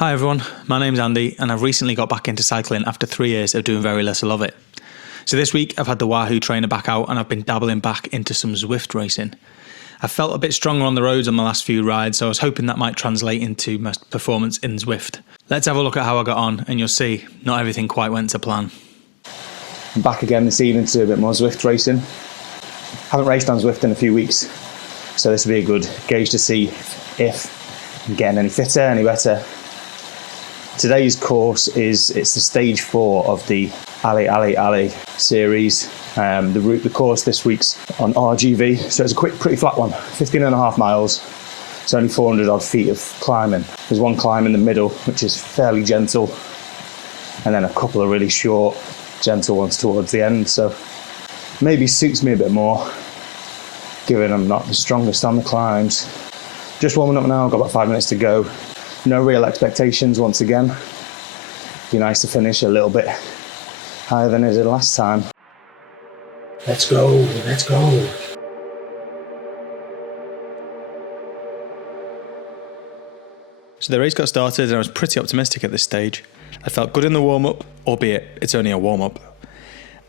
Hi everyone, my name's Andy and I've recently got back into cycling after 3 years of doing very little of it. So this week I've had the Wahoo trainer back out and I've been dabbling back into some Zwift racing. I felt a bit stronger on the roads on my last few rides, so I was hoping that might translate into my performance in Zwift. Let's have a look at how I got on and you'll see not everything quite went to plan. I'm back again this evening to do a bit more Zwift racing. Haven't raced on Zwift in a few weeks, so this will be a good gauge to see if I'm getting any fitter, any better. Today's course it's the stage 4 of the Allez Allez Allez series. The course this week's on R.G.V, so it's a quick, pretty flat one, 15.5 miles. It's only 400 odd feet of climbing. There's one climb in the middle, which is fairly gentle, and then a couple of really short, gentle ones towards the end. So maybe suits me a bit more, given I'm not the strongest on the climbs. Just warming up now, got about 5 minutes to go. No real expectations once again. Be nice to finish a little bit higher than I did last time. Let's go, let's go. So the race got started and I was pretty optimistic at this stage. I felt good in the warm-up, albeit it's only a warm-up.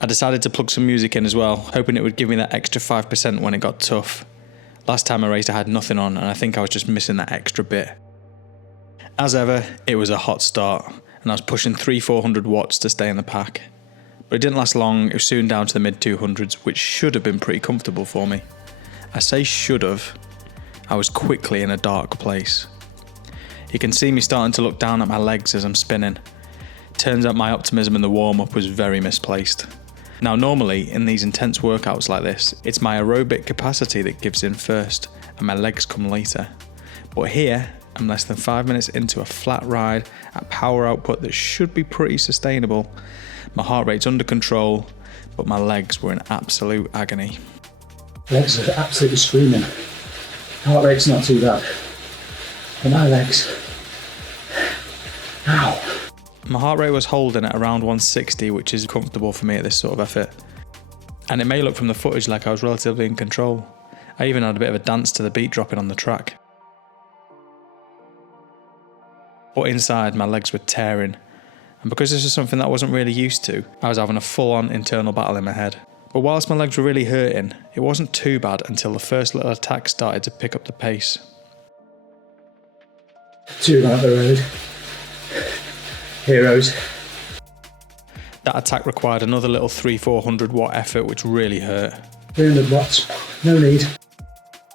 I decided to plug some music in as well, hoping it would give me that extra 5% when it got tough. Last time I raced I had nothing on and I think I was just missing that extra bit. As ever, it was a hot start and I was pushing 300-400 watts to stay in the pack. But it didn't last long, it was soon down to the mid-200s, which should have been pretty comfortable for me. I say should have, I was quickly in a dark place. You can see me starting to look down at my legs as I'm spinning. Turns out my optimism in the warm-up was very misplaced. Now normally, in these intense workouts like this, it's my aerobic capacity that gives in first, and my legs come later. But here, I'm less than 5 minutes into a flat ride at power output that should be pretty sustainable. My heart rate's under control, but my legs were in absolute agony. Legs are absolutely screaming. Heart rate's not too bad. But my legs, ow. My heart rate was holding at around 160, which is comfortable for me at this sort of effort. And it may look from the footage like I was relatively in control. I even had a bit of a dance to the beat dropping on the track. But inside, my legs were tearing. And because this was something that I wasn't really used to, I was having a full-on internal battle in my head. But whilst my legs were really hurting, it wasn't too bad until the first little attack started to pick up the pace. 2 on the road. Heroes. That attack required another little 300-400 watt effort, which really hurt. 300 watts, no need.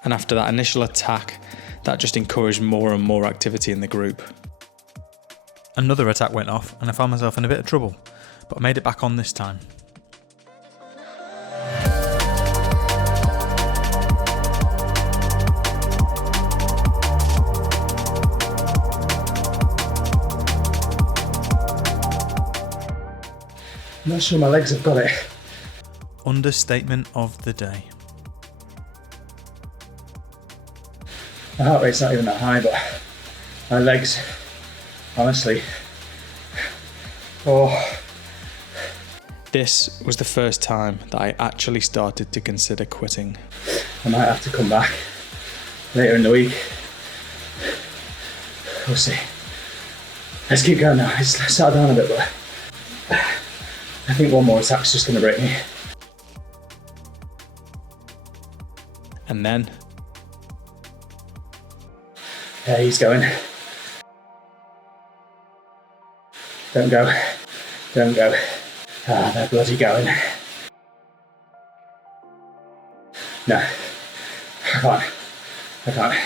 And after that initial attack, that just encouraged more and more activity in the group. Another attack went off and I found myself in a bit of trouble, but I made it back on this time. I'm not sure my legs have got it. Understatement of the day. My heart rate's not even that high, but my legs, honestly, oh. This was the first time that I actually started to consider quitting. I might have to come back later in the week. We'll see. Let's keep going now. It's settled down a bit, but I think one more attack's just going to break me. And then... yeah, he's going. Don't go. Don't go. Ah, they're bloody going. No. I can't.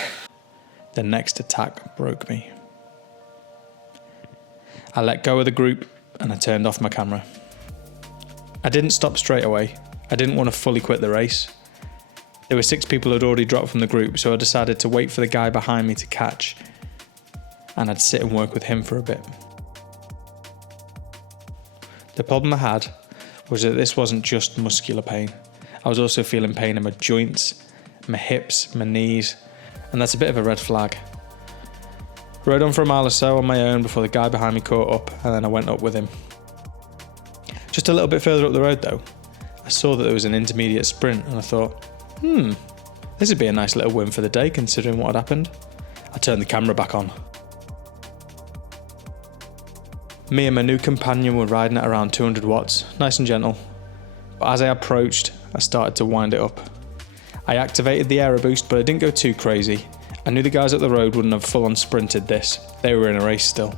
the next attack broke me. I let go of the group and I turned off my camera. I didn't stop straight away. I didn't want to fully quit the race. There were 6 people who had already dropped from the group, so I decided to wait for the guy behind me to catch, and I'd sit and work with him for a bit. The problem I had was that this wasn't just muscular pain. I was also feeling pain in my joints, my hips, my knees, and that's a bit of a red flag. Rode on for a mile or so on my own before the guy behind me caught up, and then I went up with him. Just a little bit further up the road though, I saw that there was an intermediate sprint and I thought, this would be a nice little win for the day considering what had happened. I turned the camera back on. Me and my new companion were riding at around 200 watts, nice and gentle. But as I approached, I started to wind it up. I activated the aero boost, but I didn't go too crazy. I knew the guys up the road wouldn't have full on sprinted this, they were in a race still.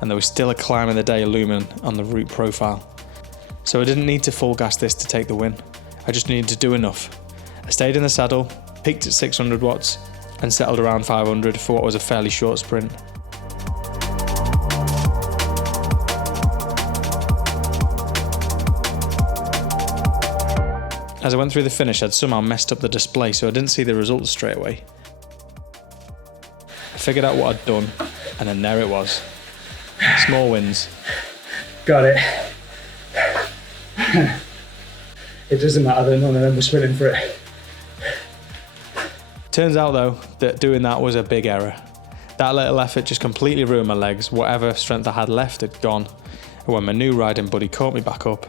And there was still a climb of the day looming on the route profile. So I didn't need to full gas this to take the win. I just needed to do enough. I stayed in the saddle, peaked at 600 watts, and settled around 500 for what was a fairly short sprint. As I went through the finish, I'd somehow messed up the display, so I didn't see the results straight away. I figured out what I'd done, and then there it was. Small wins. Got it. It doesn't matter that none of them were sprinting for it. Turns out though, that doing that was a big error. That little effort just completely ruined my legs. Whatever strength I had left had gone. And when my new riding buddy caught me back up,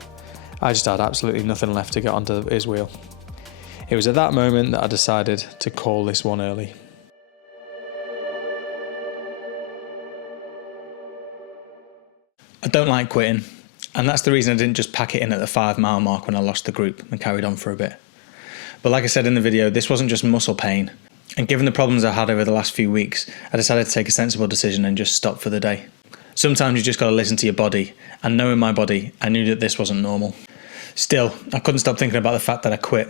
I just had absolutely nothing left to get onto his wheel. It was at that moment that I decided to call this one early. I don't like quitting, and that's the reason I didn't just pack it in at the 5 mile mark when I lost the group and carried on for a bit. But like I said in the video, this wasn't just muscle pain, and given the problems I had over the last few weeks, I decided to take a sensible decision and just stop for the day. Sometimes you just gotta listen to your body, and knowing my body, I knew that this wasn't normal. Still, I couldn't stop thinking about the fact that I quit.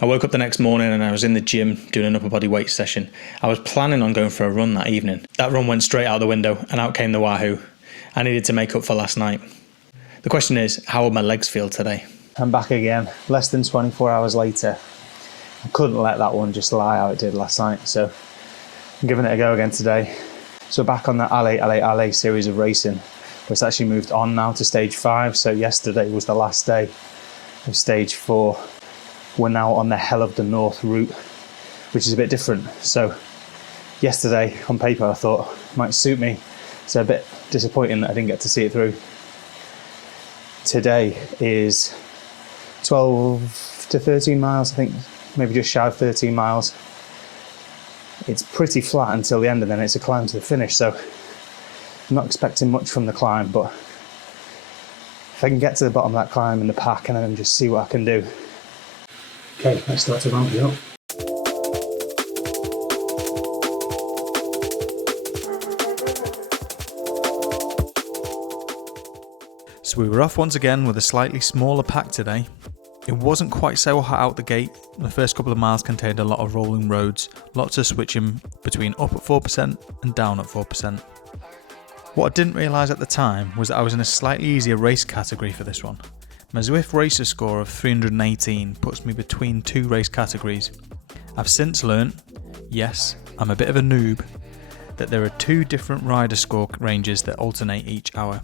I woke up the next morning and I was in the gym doing an upper body weight session. I was planning on going for a run that evening. That run went straight out the window and out came the Wahoo. I needed to make up for last night. The question is, how would my legs feel today? I'm back again, less than 24 hours later. I couldn't let that one just lie how it did last night, so I'm giving it a go again today. So back on the Allez Allez Allez series of racing, it's actually moved on now to stage 5, so yesterday was the last day of stage 4. We're now on the Hell of the North route, which is a bit different. So yesterday, on paper, I thought it might suit me. It's a bit disappointing that I didn't get to see it through. Today is 12 to 13 miles, I think, maybe just shy of 13 miles. It's pretty flat until the end, and then it's a climb to the finish, so I'm not expecting much from the climb, but if I can get to the bottom of that climb in the pack and then just see what I can do. Okay, let's start to ramp it up. So we were off once again with a slightly smaller pack today. It wasn't quite so hot out the gate. The first couple of miles contained a lot of rolling roads, lots of switching between up at 4% and down at 4%. What I didn't realise at the time was that I was in a slightly easier race category for this one. My Zwift racer score of 318 puts me between 2 race categories. I've since learnt, yes, I'm a bit of a noob, that there are 2 different rider score ranges that alternate each hour.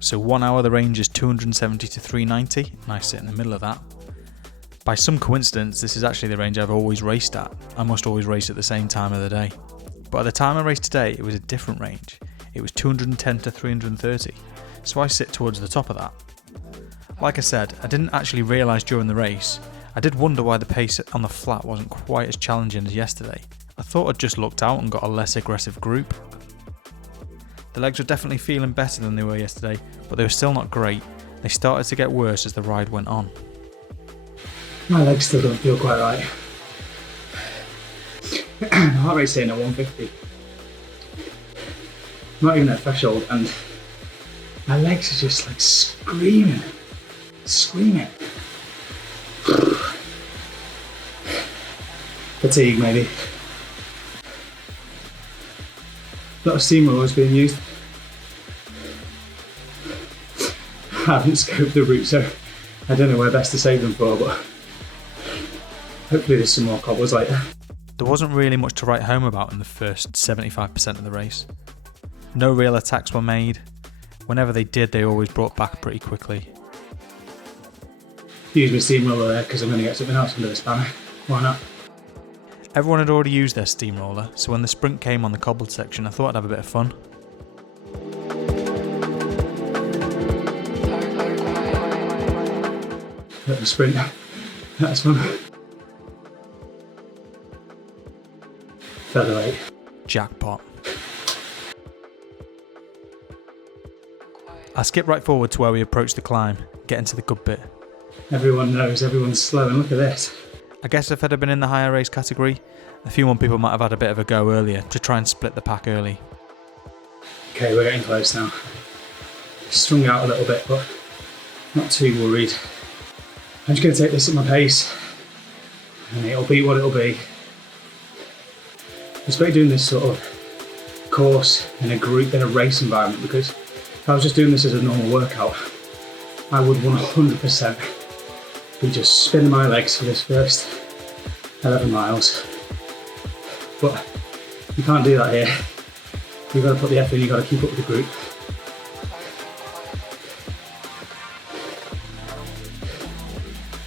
So 1 hour the range is 270 to 390, and I sit in the middle of that. By some coincidence, this is actually the range I've always raced at. I must always race at the same time of the day. But at the time I raced today, it was a different range. It was 210 to 330, so I sit towards the top of that. Like I said, I didn't actually realise during the race. I did wonder why the pace on the flat wasn't quite as challenging as yesterday. I thought I'd just looked out and got a less aggressive group. The legs were definitely feeling better than they were yesterday, but they were still not great. They started to get worse as the ride went on. My legs still don't feel quite right. Heart rate's sitting at 150. Not even at threshold, and my legs are just like screaming. Fatigue maybe. A lot of steamrollers being used. I haven't scoped the route, so I don't know where best to save them for, but hopefully there's some more cobbles later. There wasn't really much to write home about in the first 75% of the race. No real attacks were made. Whenever they did, they always brought back pretty quickly. Use my steamroller there because I'm going to get something else under the spanner. Why not? Everyone had already used their steamroller, so when the sprint came on the cobbled section, I thought I'd have a bit of fun. Little sprint, that's fun. Featherweight. Jackpot. I skip right forward to where we approach the climb, get into the good bit. Everyone knows everyone's slow, and look at this. I guess if I'd have been in the higher race category, a few more people might have had a bit of a go earlier to try and split the pack early. Okay, we're getting close now. Strung out a little bit, but not too worried. I'm just going to take this at my pace, and it'll be what it'll be. It's great doing this sort of course in a group, in a race environment, because if I was just doing this as a normal workout, I would 100% be just spinning my legs for this first 11 miles. But you can't do that here. You've got to put the effort in, you've got to keep up with the group.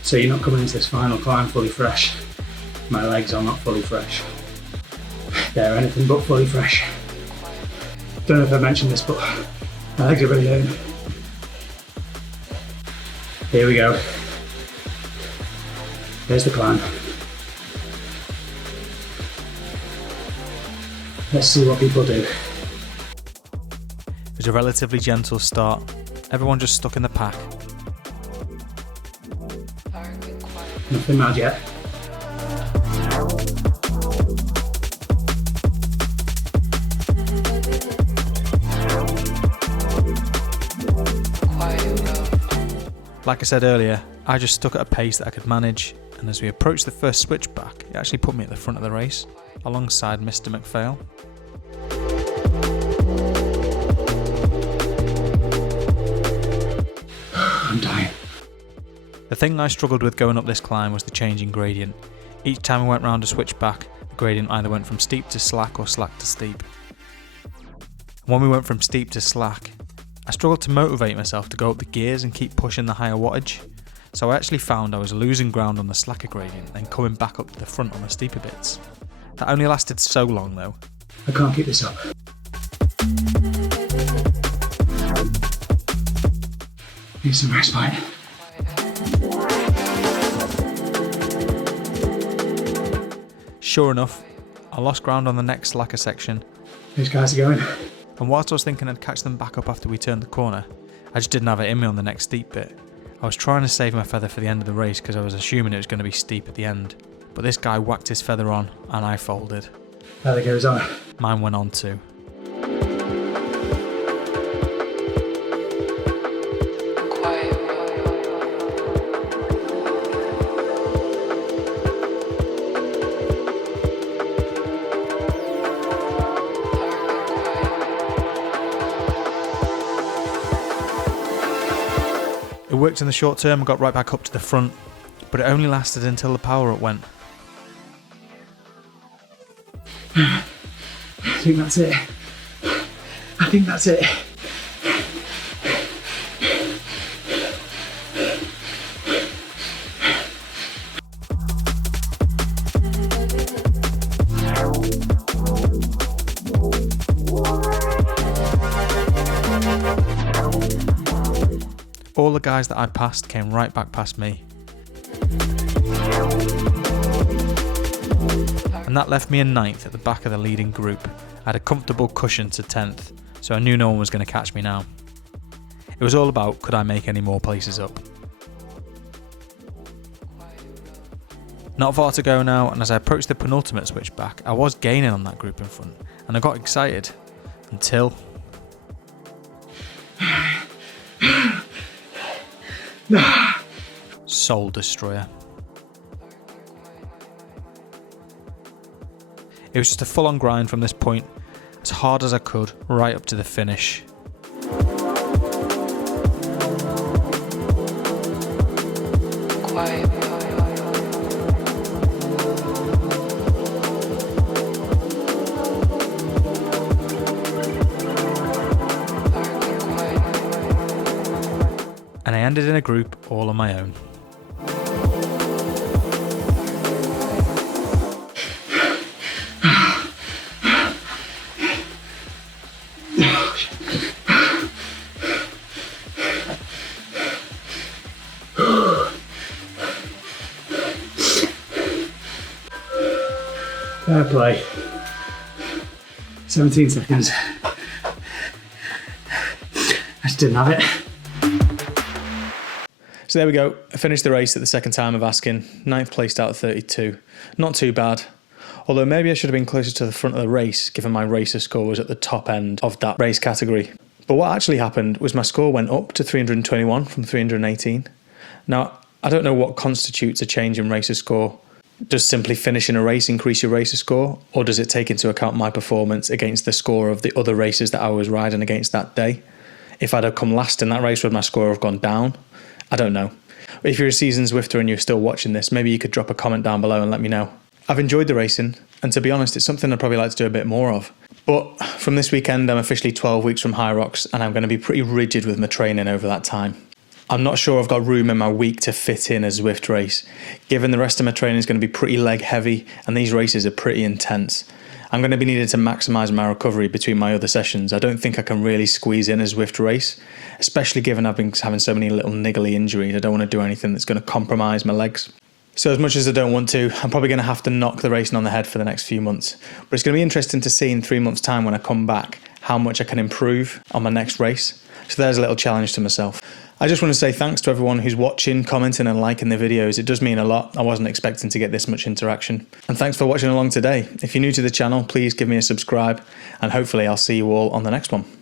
So you're not coming into this final climb fully fresh. My legs are not fully fresh. They're anything but fully fresh. Don't know if I mentioned this, but my legs are really hurting. Here we go. There's the climb. Let's see what people do. It was a relatively gentle start. Everyone just stuck in the pack. Nothing mad yet. Like I said earlier, I just stuck at a pace that I could manage, and as we approached the first switchback, it actually put me at the front of the race, alongside Mr. McPhail. I'm dying. The thing I struggled with going up this climb was the changing gradient. Each time I went round a switchback, the gradient either went from steep to slack or slack to steep. When we went from steep to slack, I struggled to motivate myself to go up the gears and keep pushing the higher wattage, so I actually found I was losing ground on the slacker gradient and coming back up to the front on the steeper bits. That only lasted so long though. I can't keep this up. Need some respite. Sure enough, I lost ground on the next slacker section, These guys are going. and whilst I was thinking I'd catch them back up after we turned the corner, I just didn't have it in me on the next steep bit. I was trying to save my feather for the end of the race because I was assuming it was going to be steep at the end, but this guy whacked his feather on and I folded. Feather goes on. Mine went on too. It worked in the short term and got right back up to the front, but it only lasted until the power up went. I think that's it. I think that's it. All the guys that I passed came right back past me. And that left me in 9th at the back of the leading group. I had a comfortable cushion to 10th, so I knew no one was going to catch me now. It was all about could I make any more places up. Not far to go now, and as I approached the penultimate switchback, I was gaining on that group in front, and I got excited, until... Soul Destroyer. It was just a full-on grind from this point, as hard as I could, right up to the finish. And I ended in a group all on my own. Fair play. 17 seconds. I just didn't have it. So there we go. I finished the race at the second time of asking. 9th placed out of 32. Not too bad. Although maybe I should have been closer to the front of the race, given my racer score was at the top end of that race category. But what actually happened was my score went up to 321 from 318. Now, I don't know what constitutes a change in racer score. Does simply finishing a race increase your racer score? Or does it take into account my performance against the score of the other races that I was riding against that day? If I'd have come last in that race, would my score have gone down? I don't know. If you're a seasoned Zwifter and you're still watching this, maybe you could drop a comment down below and let me know. I've enjoyed the racing, and to be honest, it's something I'd probably like to do a bit more of. But from this weekend, I'm officially 12 weeks from High Rocks, and I'm going to be pretty rigid with my training over that time. I'm not sure I've got room in my week to fit in a Zwift race, given the rest of my training is going to be pretty leg heavy, and these races are pretty intense. I'm going to be needing to maximise my recovery between my other sessions. I don't think I can really squeeze in a Zwift race, especially given I've been having so many little niggly injuries. I don't want to do anything that's going to compromise my legs. So as much as I don't want to, I'm probably going to have to knock the racing on the head for the next few months. But it's going to be interesting to see in 3 months' time when I come back how much I can improve on my next race. So there's a little challenge to myself. I just want to say thanks to everyone who's watching, commenting and liking the videos. It does mean a lot. I wasn't expecting to get this much interaction. And thanks for watching along today. If you're new to the channel, please give me a subscribe and hopefully I'll see you all on the next one.